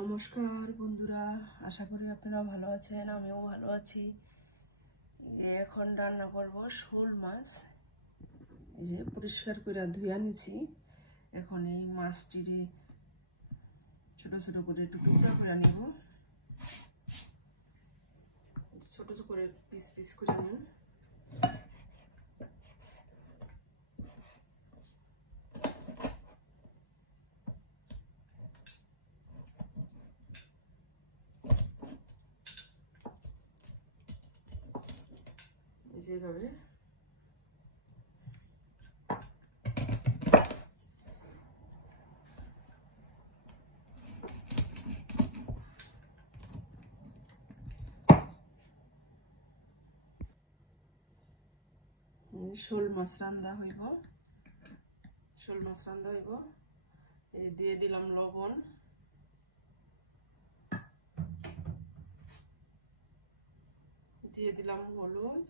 নমস্কার বন্ধুরা, আশা করি আপনারা ভালো আছেন। আমিও ভালো আছি। এখন রান্না করব শোল মাছ। এই যে পরিষ্কার করে ধুয়ে নিছি। এখন এই মাছটিরে ছোট ছোট করে টুকরা করে নেব। ছোট ছোট করে পিস পিস করে নেব। যেভাবে শোল মাছ রান্না হইব। এই দিয়ে দিলাম লবণ, দিয়ে দিলাম হলুদ,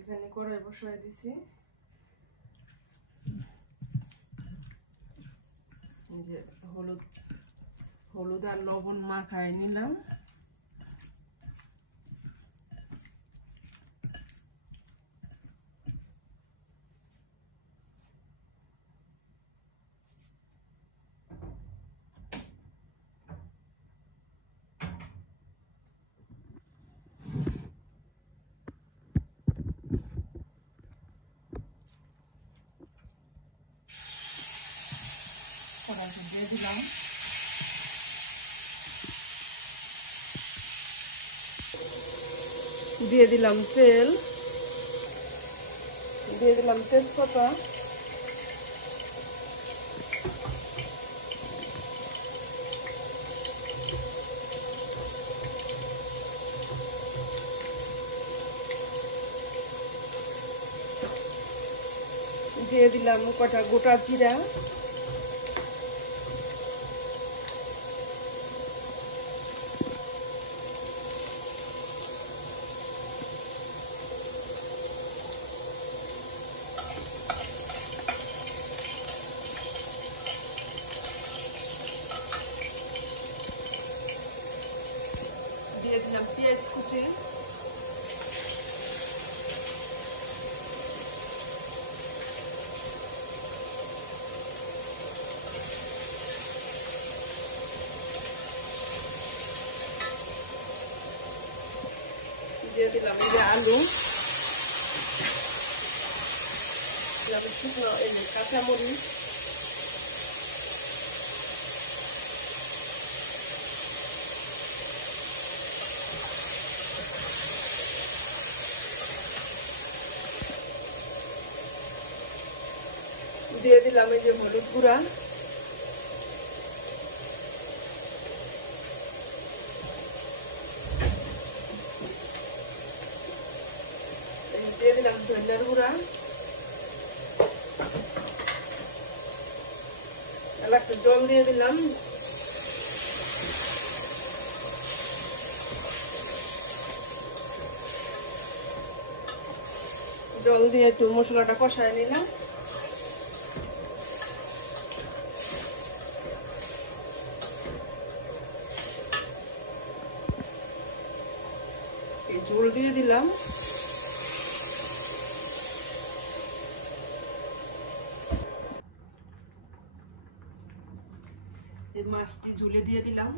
এখানে কড়াই বসাই দিছি। যে হলুদ আর লবণ মাখায় নিলাম। কড়াইতে দিয়ে দিলাম। দিয়ে দিলাম তেল, দিয়ে দিলাম তেজপাতা, দিয়ে দিলাম কটা গোটা জিরা, দিয়ে দিলাম পেঁয়াজ কুচি, দিয়ে দিলাম এই যে আলু, শুকনো এই যে কাঁচামরিচ, দিয়ে দিলাম এই যে হলুদ গুঁড়া, দিয়ে দিলাম ধনিয়ার গুঁড়া, একটু জল দিয়ে দিলাম, জল দিয়ে একটু মশলাটা কষায় নিলাম। ঝোল দিয়ে দিলাম। এই মাছটি ঝুলে দিয়ে দিলাম।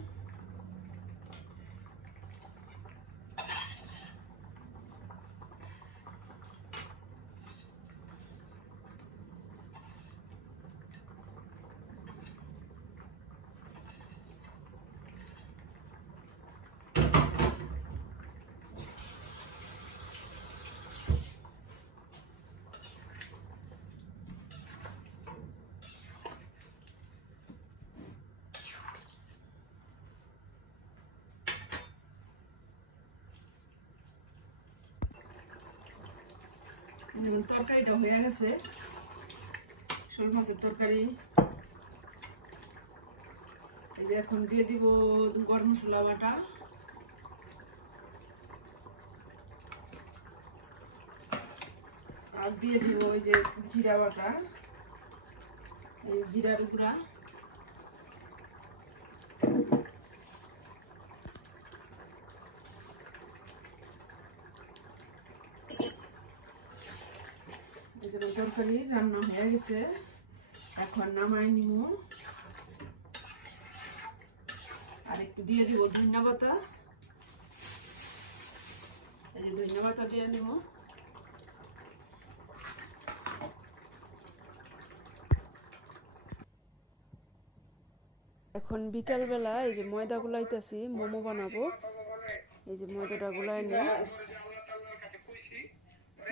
তরকারিটা হয়ে গেছে, শোল মাছের তরকারি। এই যে এখন দিয়ে দিব গরম মশলা বাটা, আর দিয়ে দিব ওই যে জিরা বাটা, এই জিরার গুঁড়া, তরকারি রান্না হয়ে গেছে, এখন নামাই নিব। আর একটু দিয়ে দিব ধনিয়া পাতা, এই যে ধনিয়া পাতা দিয়ে দিব। এখন বিকাল বেলা এই যে ময়দা গুলাইতেছি, মোমো বানাবো। এই যে ময়দাটা গুলাই নিয়ে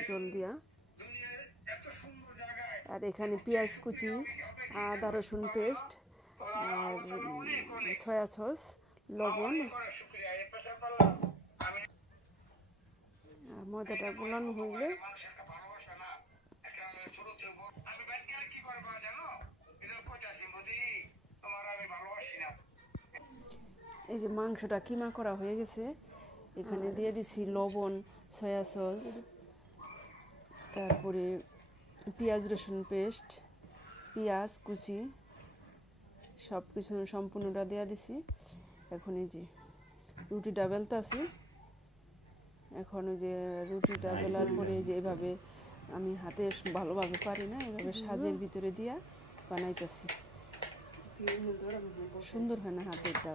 জল দিয়া, আর এখানে পেঁয়াজ কুচি, আদা রসুন পেস্ট, আর সয়া সস, লবণ, আর ময়দাটা গোলানো হইলে এই যে মাংসটা কিমা করা হয়ে গেছে, এখানে দিয়ে দিছি লবণ, সয়া সস, তারপরে পেঁয়াজ রসুন পেস্ট, পেঁয়াজ কুচি, সব কিছু সম্পূর্ণটা দেওয়া দিছি। এখন এই যে রুটিটা বেলতাছি। এখন ওই যে রুটিটা বেলার পরে যে এভাবে আমি হাতে ভালোভাবে পারি না, এভাবে সাজের ভিতরে দিয়া বানাইতেছি। সুন্দর হয় না, হাতেরটা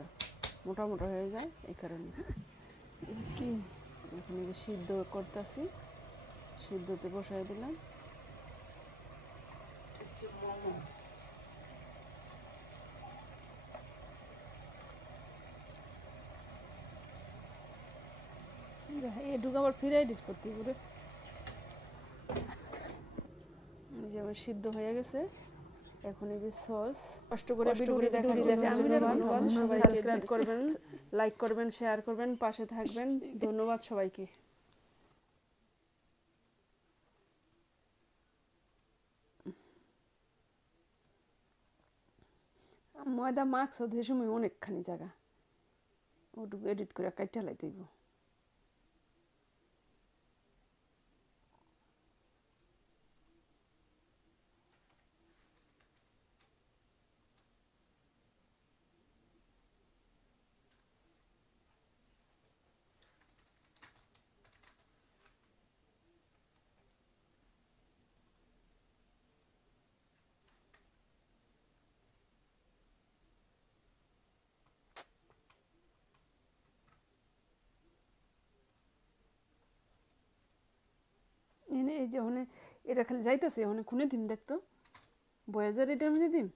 মোটা মোটা হয়ে যায়, এই কারণে। কি এখন এই যে সিদ্ধ করতেছি, সিদ্ধতে বসাই দিলাম। এটুকু আবার ফিরে এডিট করতে পারে। যেমন সিদ্ধ হয়ে গেছে, এখন এই যে সস, কষ্ট করে সাবস্ক্রাইব করবেন, লাইক করবেন, শেয়ার করবেন, পাশে থাকবেন। ধন্যবাদ সবাইকে। ময়দা মাখছ ধে সময় অনেকখানি জায়গা, ওটুকু এডিট করে কাইটা লাই দিব। এই যে ওখানে এটা খালি যাইতেছে, ওখানে খুনে দিম, দেখতো বয়াজার এটার মধ্যে দিম।